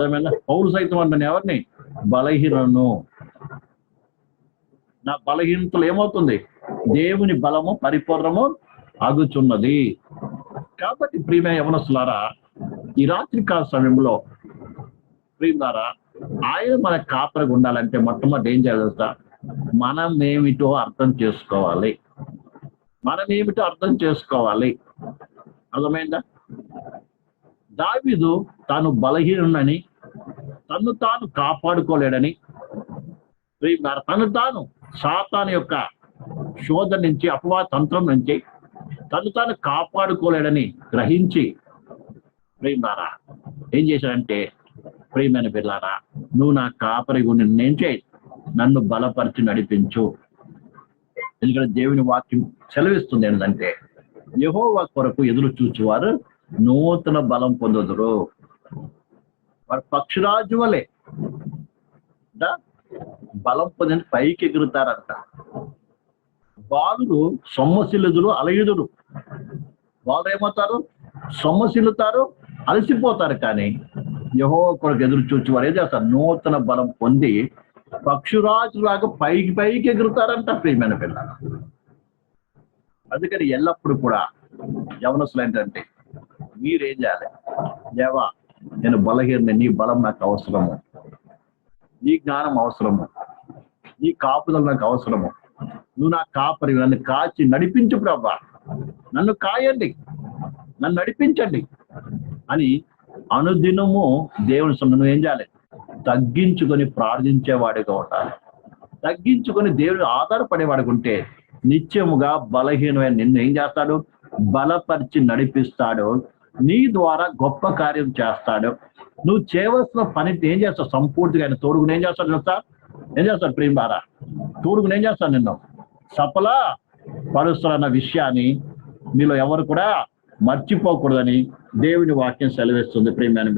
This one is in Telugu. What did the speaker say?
అదేమైనా పౌరు సైతం అంటాను ఎవరిని? బలహీనను నా బలహీనతలు ఏమవుతుంది? దేవుని బలము పరిపూర్ణము ఆగుచున్నది కాబట్టి ప్రియమైన యవనస్తులారా ఈ రాత్రి కాల సమయంలో ప్రియులారా ఆయన మన కాపరగా ఉండాలంటే మొట్టమొదటి ఏం చేయాలి మనం ఏమిటో అర్థం చేసుకోవాలి. మనం ఏమిటో అర్థం చేసుకోవాలి. అర్థమైందా? దావిదు తాను బలహీనుడని తను తాను కాపాడుకోలేడని. తను తాను సాతాను యొక్క శోధ నుంచి అపవా తంత్రం నుంచి తను తాను కాపాడుకోలేడని గ్రహించి ప్రేమారా ఏం చేశాడంటే ప్రేమైన పిల్లారా నువ్వు నా కాపరి గుండి నేను చేయి? నన్ను బలపరిచి నడిపించు. ఎందుకంటే దేవుని వాక్యం సెలవిస్తుంది ఏంటంటే యెహోవా కొరకు ఎదురు చూచేవారు నూతన బలం పొందుదురు. వారు పక్షిరాజు వలె బలం పొందిన పైకి ఎగురుతారంట. బాలుడు సొమ్మసిల్లుదురు అలయుదుడు వాళ్ళు ఏమవుతారు? సొమ్మశిలుతారు అలసిపోతారు కానీ యహో కొరకు ఎదురు చూచి వారు ఏం చేస్తారు? నూతన బలం పొంది పక్షురాజు లాగా పైకి పైకి ఎగురుతారంట ప్రియమైన పిల్లలు. అందుకని ఎల్లప్పుడు కూడా యవనసులు ఏంటంటే మీరేం చేయాలి? దేవా నేను బలహీన నీ బలం నాకు అవసరము. నీ జ్ఞానం అవసరము. నీ కాపుదలు నాకు అవసరము. నువ్వు నా కాపరి నన్ను కాచి నడిపించు ప్రభా నన్ను కాయండి. నన్ను నడిపించండి. అని అనుదినము దేవుని సొంత నువ్వు ఏం చేయాలి? తగ్గించుకొని ప్రార్థించేవాడిగా ఉండాలి. తగ్గించుకొని దేవుని ఆధారపడేవాడిగా ఉంటే నిత్యముగా బలహీనమైన నిన్ను ఏం చేస్తాడు? బలపరిచి నడిపిస్తాడు. నీ ద్వారా గొప్ప కార్యం చేస్తాడు. నువ్వు చేయవలసిన పని ఏం చేస్తావు? సంపూర్తిగా ఆయన తోడుగుని ఏం చేస్తాడు తెలుసా? ఏం చేస్తాడు ప్రేమ బారా తోడుగుని ఏం చేస్తాడు నిన్ను? సఫల పరుస్తున్న విషయాన్ని మీలో ఎవరు కూడా మర్చిపోకూడదని దేవుని వాక్యం సెలవిస్తుంది ప్రేమ అని